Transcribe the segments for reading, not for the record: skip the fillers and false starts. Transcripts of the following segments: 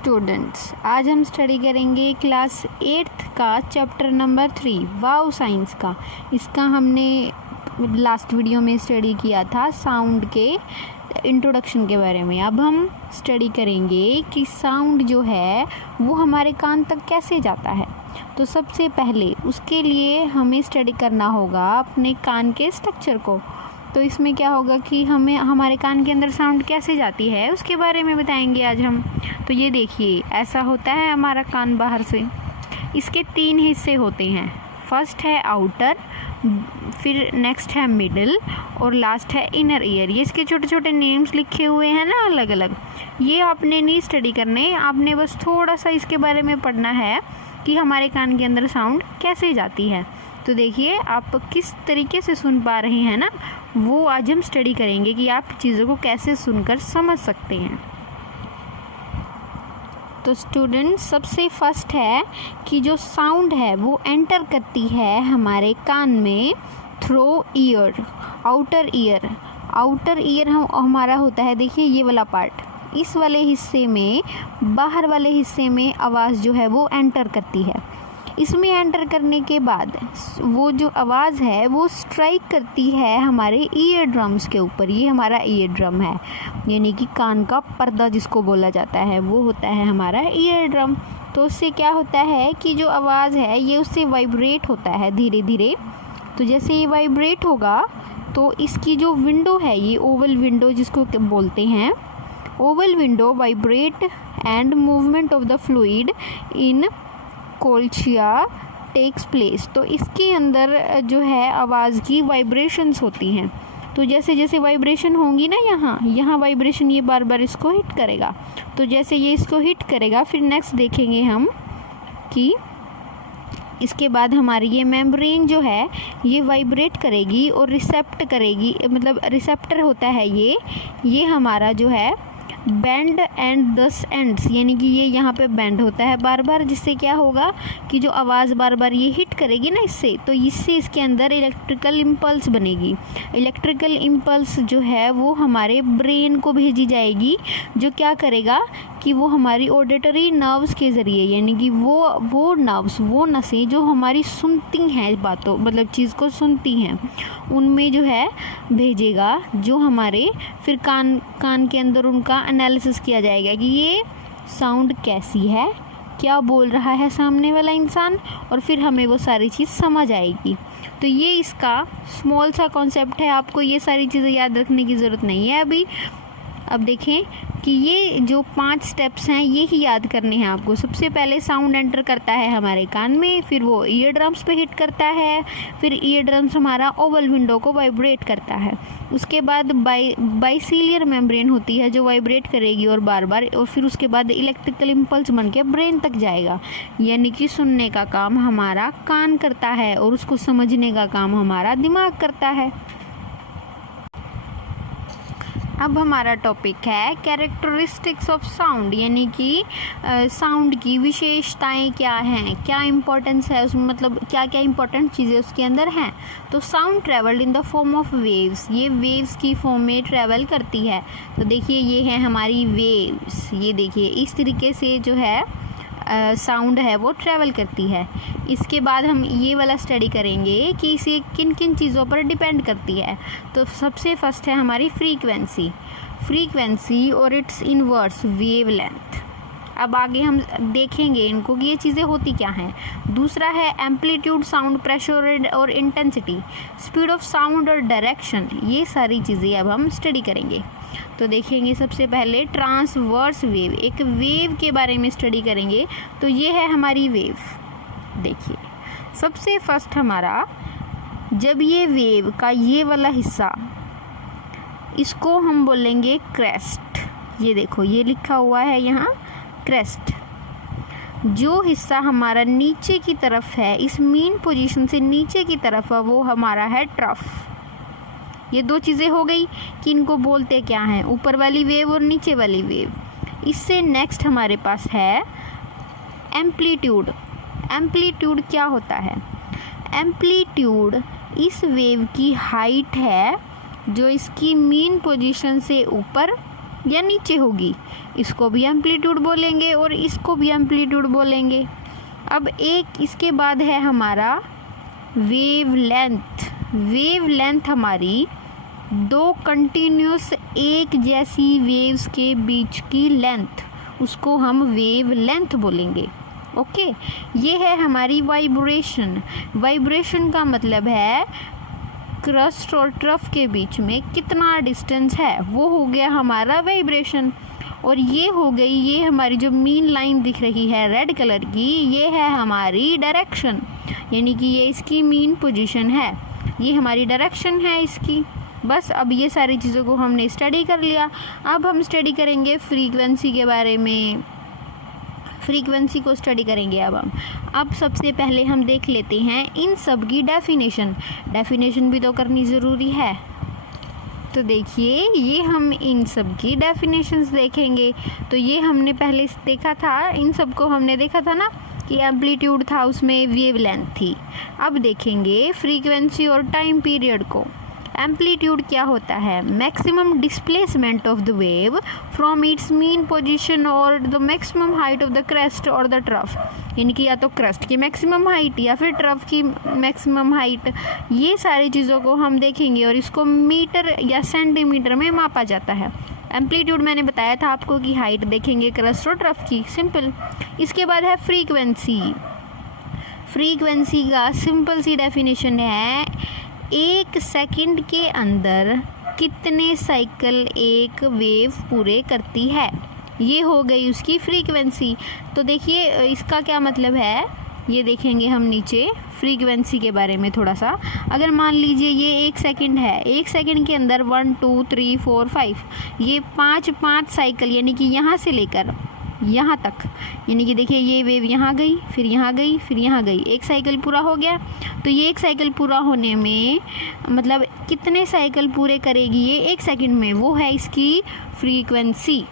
Students, आज हम study करेंगे क्लास 8th का चैप्टर नंबर 3 वाव साइंस का। इसका हमने लास्ट वीडियो में स्टडी किया था साउंड के इंट्रोडक्शन के बारे में। अब हम स्टडी करेंगे कि साउंड जो है वो हमारे कान तक कैसे जाता है। तो सबसे पहले उसके लिए हमें स्टडी करना होगा अपने कान के स्ट्रक्चर को। तो इसमें क्या होगा कि हमें हमारे कान के अंदर साउंड कैसे जाती है उसके बारे में बताएंगे आज हम। तो ये देखिए, ऐसा होता है हमारा कान बाहर से। इसके 3 हिस्से होते हैं। फर्स्ट है आउटर, फिर नेक्स्ट है मिडिल और लास्ट है इनर ईयर। ये इसके छोटे छोटे नेम्स लिखे हुए हैं ना अलग अलग। ये आपने नहीं स्टडी करने, आपने बस थोड़ा सा इसके बारे में पढ़ना है कि हमारे कान के अंदर साउंड कैसे जाती है। तो देखिए आप किस तरीके से सुन पा रहे हैं ना, वो आज हम स्टडी करेंगे कि आप चीज़ों को कैसे सुनकर समझ सकते हैं। तो स्टूडेंट्स, सबसे फर्स्ट है कि जो साउंड है वो एंटर करती है हमारे कान में through year, outer ear. Outer ear हमारा होता है, देखिए ये वाला पार्ट। इस वाले हिस्से में, बाहर वाले हिस्से में आवाज़ जो है वो एंटर करती है। इसमें एंटर करने के बाद वो जो आवाज़ है वो स्ट्राइक करती है हमारे ईयर ड्रम्स के ऊपर। ये हमारा ईयर ड्रम है, यानी कि कान का पर्दा जिसको बोला जाता है, वो होता है हमारा ईयर ड्रम। तो उससे क्या होता है कि जो आवाज़ है ये उससे वाइब्रेट होता है धीरे धीरे। तो जैसे ये वाइब्रेट होगा तो इसकी जो विंडो है, ये ओवल विंडो जिसको बोलते हैं, oval window vibrate and movement of the fluid in कोल्चिया टेक्स प्लेस। तो इसके अंदर जो है आवाज़ की वाइब्रेशंस होती हैं। तो जैसे जैसे वाइब्रेशन होंगी ना, यहाँ वाइब्रेशन ये बार बार इसको हिट करेगा। तो जैसे ये इसको हिट करेगा, फिर नेक्स्ट देखेंगे हम कि इसके बाद हमारी ये मेम्ब्रेन जो है ये वाइब्रेट करेगी और रिसेप्ट करेगी, मतलब रिसेप्टर होता है ये हमारा जो है बेंड एंड दस एंड्स, यानी कि ये यहाँ पे बेंड होता है बार बार, जिससे क्या होगा कि जो आवाज़ बार बार ये हिट करेगी ना इससे, तो इससे इसके अंदर इलेक्ट्रिकल इम्पल्स बनेगी। इलेक्ट्रिकल इम्पल्स जो है वो हमारे ब्रेन को भेजी जाएगी, जो क्या करेगा कि वो हमारी ऑडिटरी नर्व्स के ज़रिए, यानी कि वो नर्व्स, वो नसें जो हमारी सुनती हैं बातों, मतलब चीज़ को सुनती हैं, उनमें जो है भेजेगा, जो हमारे फिर कान के अंदर उनका एनालिसिस किया जाएगा कि ये साउंड कैसी है, क्या बोल रहा है सामने वाला इंसान, और फिर हमें वो सारी चीज़ समझ आएगी। तो ये इसका स्मॉल सा कॉन्सेप्ट है, आपको ये सारी चीज़ें याद रखने की ज़रूरत नहीं है अभी। अब देखें कि ये जो 5 स्टेप्स हैं ये ही याद करने हैं आपको। सबसे पहले साउंड एंटर करता है हमारे कान में, फिर वो ईयर ड्रम्स पे हिट करता है, फिर ईयर ड्रम्स हमारा ओवल विंडो को वाइब्रेट करता है। उसके बाद बाइसीलियर मेम्ब्रेन होती है जो वाइब्रेट करेगी और बार बार, और फिर उसके बाद इलेक्ट्रिकल इम्पल्स बन के ब्रेन तक जाएगा, यानी कि सुनने का काम हमारा कान करता है और उसको समझने का काम हमारा दिमाग करता है। अब हमारा टॉपिक है कैरेक्टरिस्टिक्स ऑफ साउंड, यानी कि साउंड की विशेषताएं क्या हैं, क्या इम्पोर्टेंस है उसमें, मतलब क्या क्या इंपॉर्टेंट चीज़ें उसके अंदर हैं। तो sound travelled in the form of waves, ये वेव्स की फॉर्म में ट्रेवल करती है। तो देखिए ये है हमारी वेव्स, ये देखिए इस तरीके से जो है साउंड है वो ट्रैवल करती है। इसके बाद हम ये वाला स्टडी करेंगे कि इसे किन किन चीज़ों पर डिपेंड करती है। तो सबसे फर्स्ट है हमारी फ्रीक्वेंसी और इट्स इनवर्स वेवलेंथ। अब आगे हम देखेंगे इनको कि ये चीज़ें होती क्या हैं। दूसरा है एम्पलीट्यूड, साउंड प्रेशर और इंटेंसिटी, स्पीड ऑफ साउंड और डायरेक्शन। ये सारी चीज़ें अब हम स्टडी करेंगे। तो देखेंगे सबसे पहले ट्रांसवर्स वेव, एक वेव के बारे में स्टडी करेंगे। तो ये है हमारी वेव। देखिए सबसे फर्स्ट हमारा, जब ये वेव का ये वाला हिस्सा, इसको हम बोलेंगे क्रेस्ट। ये देखो ये लिखा हुआ है यहाँ क्रेस्ट। जो हिस्सा हमारा नीचे की तरफ है, इस मीन पोजीशन से नीचे की तरफ है, वो हमारा है ट्रफ। ये 2 चीज़ें हो गई कि इनको बोलते क्या हैं, ऊपर वाली वेव और नीचे वाली वेव। इससे नेक्स्ट हमारे पास है एम्पलीट्यूड। एम्पलीट्यूड क्या होता है? एम्पलीट्यूड इस वेव की हाइट है जो इसकी मीन पोजीशन से ऊपर या नीचे होगी। इसको भी एम्पलीट्यूड बोलेंगे और इसको भी एम्पलीट्यूड बोलेंगे। अब एक इसके बाद है हमारा वेव लेंथ। वेव लेंथ हमारी दो कंटिन्यूस एक जैसी वेव्स के बीच की लेंथ, उसको हम वेव लेंथ बोलेंगे। ओके, ये है हमारी वाइब्रेशन। वाइब्रेशन का मतलब है क्रस्ट और ट्रफ के बीच में कितना डिस्टेंस है, वो हो गया हमारा वाइब्रेशन। और ये हो गई, ये हमारी जो मीन लाइन दिख रही है रेड कलर की, ये है हमारी डायरेक्शन, यानी कि ये इसकी मीन पोजीशन है, ये हमारी डायरेक्शन है इसकी। बस अब ये सारी चीज़ों को हमने स्टडी कर लिया। अब हम स्टडी करेंगे फ्रीक्वेंसी के बारे में। फ्रीक्वेंसी को स्टडी करेंगे अब सबसे पहले हम देख लेते हैं इन सब की डेफिनेशन भी तो करनी ज़रूरी है। तो देखिए, ये हम इन सब की डेफिनेशंस देखेंगे। तो ये हमने पहले देखा था, इन सब को हमने देखा था ना कि एम्पलीट्यूड था, उसमें वेव लेंथ थी। अब देखेंगे फ्रीक्वेंसी और टाइम पीरियड को। एम्पलीट्यूड क्या होता है? Maximum displacement of the wave from its mean position और the maximum height of the crest और द ट्रफ, यानी कि या तो क्रेस्ट की मैक्सिमम हाइट या फिर ट्रफ की मैक्सिमम हाइट। ये सारी चीज़ों को हम देखेंगे और इसको मीटर या सेंटीमीटर में मापा जाता है। एम्पलीट्यूड मैंने बताया था आपको कि हाइट देखेंगे क्रेस्ट और ट्रफ की, सिंपल। इसके बाद है फ्रीक्वेंसी। फ्रीक्वेंसी का सिंपल सी डेफिनेशन है, एक सेकंड के अंदर कितने साइकिल एक वेव पूरे करती है, ये हो गई उसकी फ्रीक्वेंसी। तो देखिए इसका क्या मतलब है, ये देखेंगे हम नीचे फ्रीक्वेंसी के बारे में थोड़ा सा। अगर मान लीजिए ये एक सेकंड है, एक सेकंड के अंदर 1 2 3 4 5 ये पाँच साइकिल, यानी कि यहाँ से लेकर यहाँ तक, यानी कि देखिए ये वेव यहाँ गई, फिर यहाँ गई, फिर यहाँ गई, एक साइकिल पूरा हो गया। तो ये एक साइकिल पूरा होने में मतलब कितने साइकिल पूरे करेगी ये एक सेकंड में, वो है इसकी फ्रीक्वेंसी।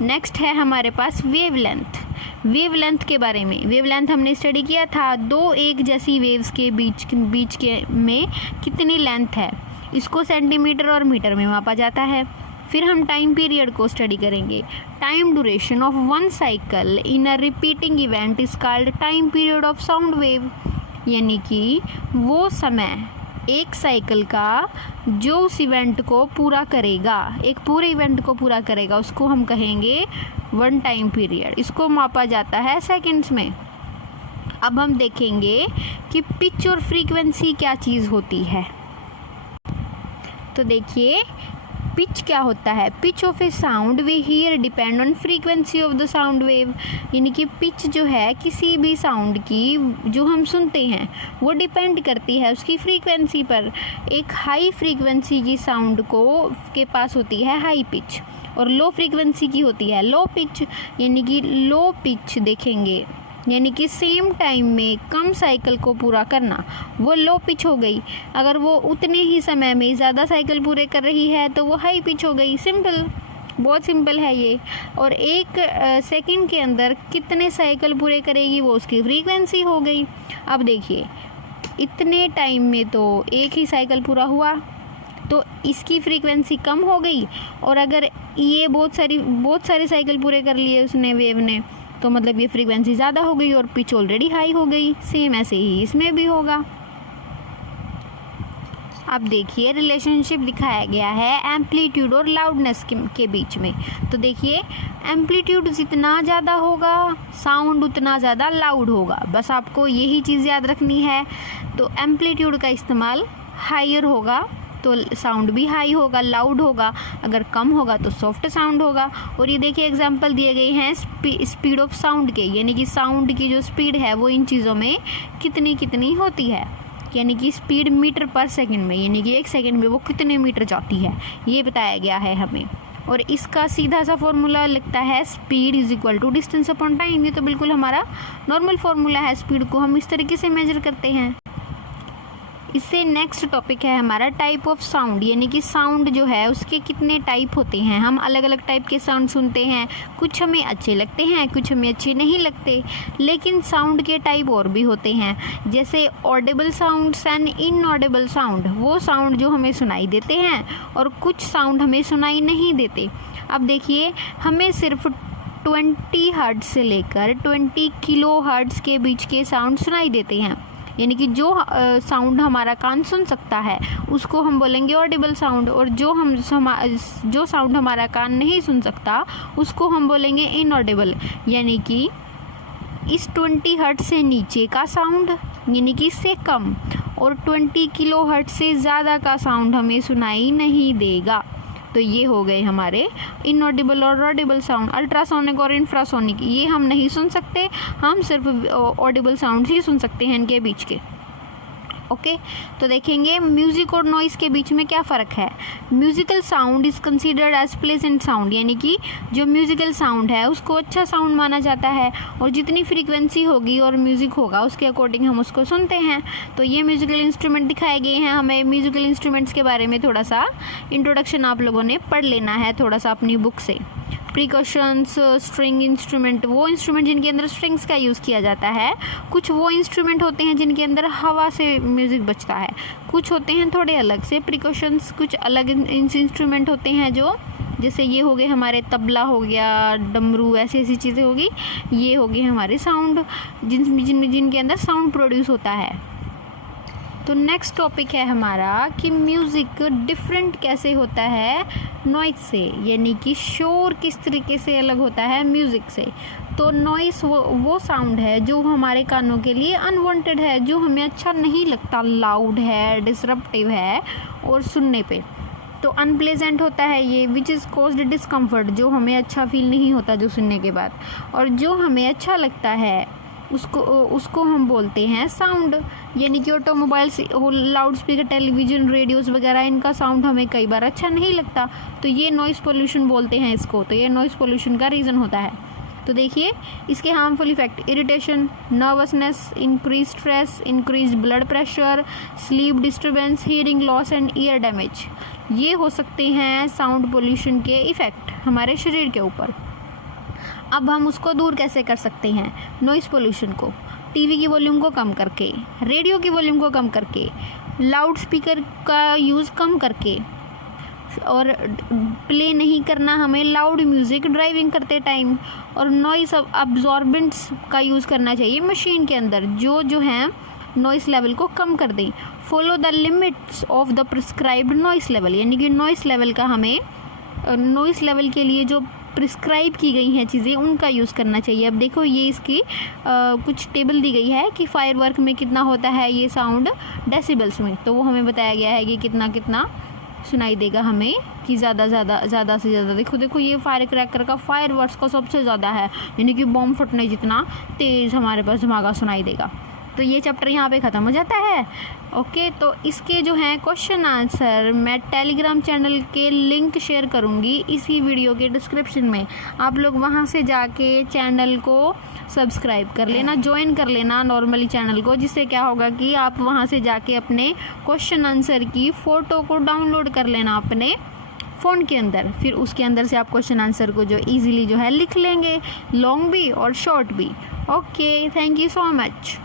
नेक्स्ट है हमारे पास वेव लेंथ। वेव लेंथ के बारे में, वेव लेंथ हमने स्टडी किया था, दो एक जैसी वेव्स के बीच के में कितनी लेंथ है, इसको सेंटीमीटर और मीटर में मापा जाता है। फिर हम टाइम पीरियड को स्टडी करेंगे। Time duration of one cycle in a repeating event is called time period of sound wave, यानी कि वो समय एक साइकिल का जो उस इवेंट को पूरा करेगा, एक पूरे इवेंट को पूरा करेगा, उसको हम कहेंगे वन टाइम पीरियड। इसको मापा जाता है सेकंड्स में। अब हम देखेंगे कि पिच और फ्रीक्वेंसी क्या चीज़ होती है। तो देखिए पिच क्या होता है, pitch of a sound we hear depend on frequency of the sound wave, यानी कि पिच जो है किसी भी साउंड की जो हम सुनते हैं वो डिपेंड करती है उसकी फ्रीक्वेंसी पर। एक हाई फ्रीक्वेंसी की साउंड को के पास होती है हाई पिच और लो फ्रीक्वेंसी की होती है लो पिच, यानी कि लो पिच देखेंगे, यानी कि सेम टाइम में कम साइकिल को पूरा करना, वो लो पिच हो गई। अगर वो उतने ही समय में ज़्यादा साइकिल पूरे कर रही है तो वो हाई पिच हो गई। सिंपल, बहुत सिंपल है ये। और एक सेकंड के अंदर कितने साइकिल पूरे करेगी वो उसकी फ्रीक्वेंसी हो गई। अब देखिए इतने टाइम में तो एक ही साइकिल पूरा हुआ तो इसकी फ्रीक्वेंसी कम हो गई, और अगर ये बहुत सारी साइकिल पूरे कर लिए उसने वेव ने, तो मतलब ये फ्रीक्वेंसी ज़्यादा हो गई और पिच ऑलरेडी हाई हो गई। सेम ऐसे ही इसमें भी होगा। अब देखिए रिलेशनशिप दिखाया गया है एम्पलीट्यूड और लाउडनेस के बीच में। तो देखिए एम्पलीट्यूड जितना ज़्यादा होगा साउंड उतना ज़्यादा लाउड होगा, बस आपको यही चीज़ याद रखनी है। तो एम्पलीट्यूड का इस्तेमाल हायर होगा तो साउंड भी हाई होगा, लाउड होगा, अगर कम होगा तो सॉफ्ट साउंड होगा। और ये देखिए एग्जांपल दिए गए हैं स्पीड ऑफ साउंड के, यानी कि साउंड की जो स्पीड है वो इन चीज़ों में कितनी होती है, यानी कि स्पीड मीटर पर सेकंड में, यानी कि एक सेकंड में वो कितने मीटर जाती है, ये बताया गया है हमें। और इसका सीधा सा फॉर्मूला लगता है speed is equal to distance upon time. ये तो बिल्कुल हमारा नॉर्मल फॉर्मूला है, स्पीड को हम इस तरीके से मेजर करते हैं। इससे नेक्स्ट टॉपिक है हमारा टाइप ऑफ साउंड, यानी कि साउंड जो है उसके कितने टाइप होते हैं। हम अलग अलग टाइप के साउंड सुनते हैं, कुछ हमें अच्छे लगते हैं, कुछ हमें अच्छे नहीं लगते। लेकिन साउंड के टाइप और भी होते हैं, जैसे Audible sounds and inaudible sound, वो साउंड जो हमें सुनाई देते हैं और कुछ साउंड हमें सुनाई नहीं देते। अब देखिए हमें सिर्फ 20 हर्ट्ज से लेकर 20 किलो हर्ट्ज के बीच के साउंड सुनाई देते हैं, यानी कि जो साउंड हमारा कान सुन सकता है उसको हम बोलेंगे ऑडिबल साउंड, और जो साउंड हमारा कान नहीं सुन सकता उसको हम बोलेंगे इनऑडिबल। यानी कि इस 20 हर्ट्ज से नीचे का साउंड यानी कि इससे कम, और 20 किलो हर्ट्ज से ज़्यादा का साउंड हमें सुनाई नहीं देगा। तो ये हो गए हमारे इनऑडिबल और ऑडिबल साउंड। अल्ट्रासोनिक और इंफ्रासोनिक ये हम नहीं सुन सकते, हम सिर्फ ऑडिबल साउंड ही सुन सकते हैं इनके बीच के। ओके तो देखेंगे म्यूज़िक और नॉइज़ के बीच में क्या फ़र्क है। Musical sound is considered as pleasant sound, यानी कि जो म्यूज़िकल साउंड है उसको अच्छा साउंड माना जाता है, और जितनी फ्रीक्वेंसी होगी और म्यूज़िक होगा उसके अकॉर्डिंग हम उसको सुनते हैं। तो ये म्यूज़िकल इंस्ट्रूमेंट दिखाए गए हैं। हमें म्यूज़िकल इंस्ट्रूमेंट्स के बारे में थोड़ा सा इंट्रोडक्शन आप लोगों ने पढ़ लेना है थोड़ा सा अपनी बुक से। प्रिकॉशंस, स्ट्रिंग इंस्ट्रूमेंट, वो इंस्ट्रूमेंट जिनके अंदर स्ट्रिंग्स का यूज़ किया जाता है। कुछ वो इंस्ट्रूमेंट होते हैं जिनके अंदर हवा से म्यूज़िक बजता है, कुछ होते हैं थोड़े अलग से। प्रिकॉशंस कुछ अलग इंस्ट्रूमेंट होते हैं जो, जैसे ये हो गए हमारे तबला हो गया, डमरू, ऐसी ऐसी चीज़ें होगी। ये हो गए हमारे साउंड जिनके अंदर साउंड प्रोड्यूस होता है। तो नेक्स्ट टॉपिक है हमारा कि म्यूज़िक डिफरेंट कैसे होता है नॉइज़ से, यानी कि शोर किस तरीके से अलग होता है म्यूज़िक से। तो नॉइज़ वो साउंड है जो हमारे कानों के लिए अनवांटेड है, जो हमें अच्छा नहीं लगता, लाउड है, डिसरप्टिव है और सुनने पे तो अनप्लेजेंट होता है ये, विच इज़ कॉज्ड डिस्कम्फर्ट, जो हमें अच्छा फील नहीं होता जो सुनने के बाद। और जो हमें अच्छा लगता है उसको हम बोलते हैं साउंड, यानी कि automobiles, loud speaker, television, radios वगैरह, इनका साउंड हमें कई बार अच्छा नहीं लगता, तो ये नॉइज़ पोल्यूशन बोलते हैं इसको। तो ये नॉइज़ पोल्यूशन का रीज़न होता है। तो देखिए इसके harmful effect, irritation, nervousness, increase stress, increase blood pressure, sleep disturbance, hearing loss and year damage, ये हो सकते हैं साउंड पोल्यूशन के इफ़ेक्ट हमारे शरीर के ऊपर। अब हम उसको दूर कैसे कर सकते हैं नॉइज़ पोल्यूशन को? टीवी की वॉल्यूम को कम करके, रेडियो की वॉल्यूम को कम करके, लाउड स्पीकर का यूज़ कम करके, और प्ले नहीं करना हमें लाउड म्यूज़िक ड्राइविंग करते टाइम, और नॉइज़ अब्जॉर्बेंट्स का यूज़ करना चाहिए मशीन के अंदर जो है नॉइज़ लेवल को कम कर दें। Follow the limits of the prescribed noise level, यानी कि नॉइज़ लेवल का हमें नॉइज़ लेवल के लिए जो प्रिस्क्राइब की गई हैं चीज़ें उनका यूज़ करना चाहिए। अब देखो ये इसकी कुछ टेबल दी गई है कि फायरवर्क में कितना होता है ये साउंड डेसिबल्स में, तो वो हमें बताया गया है कि कितना कितना सुनाई देगा हमें, कि ज़्यादा से ज़्यादा। देखो ये फायर क्रैकर का फायरवर्क्स का सबसे ज़्यादा है, यानी कि बॉम्ब फटने जितना तेज़ हमारे पास धमाका सुनाई देगा। तो ये चैप्टर यहाँ पे ख़त्म हो जाता है। ओके तो इसके जो हैं क्वेश्चन आंसर मैं टेलीग्राम चैनल के लिंक शेयर करूँगी इसी वीडियो के डिस्क्रिप्शन में, आप लोग वहाँ से जाके चैनल को सब्सक्राइब कर लेना, ज्वाइन कर लेना नॉर्मली चैनल को, जिससे क्या होगा कि आप वहाँ से जाके अपने क्वेश्चन आंसर की फ़ोटो को डाउनलोड कर लेना अपने फ़ोन के अंदर, फिर उसके अंदर से आप क्वेश्चन आंसर को जो ईज़िली जो है लिख लेंगे, लॉन्ग भी और शॉर्ट भी। Okay thank you so much.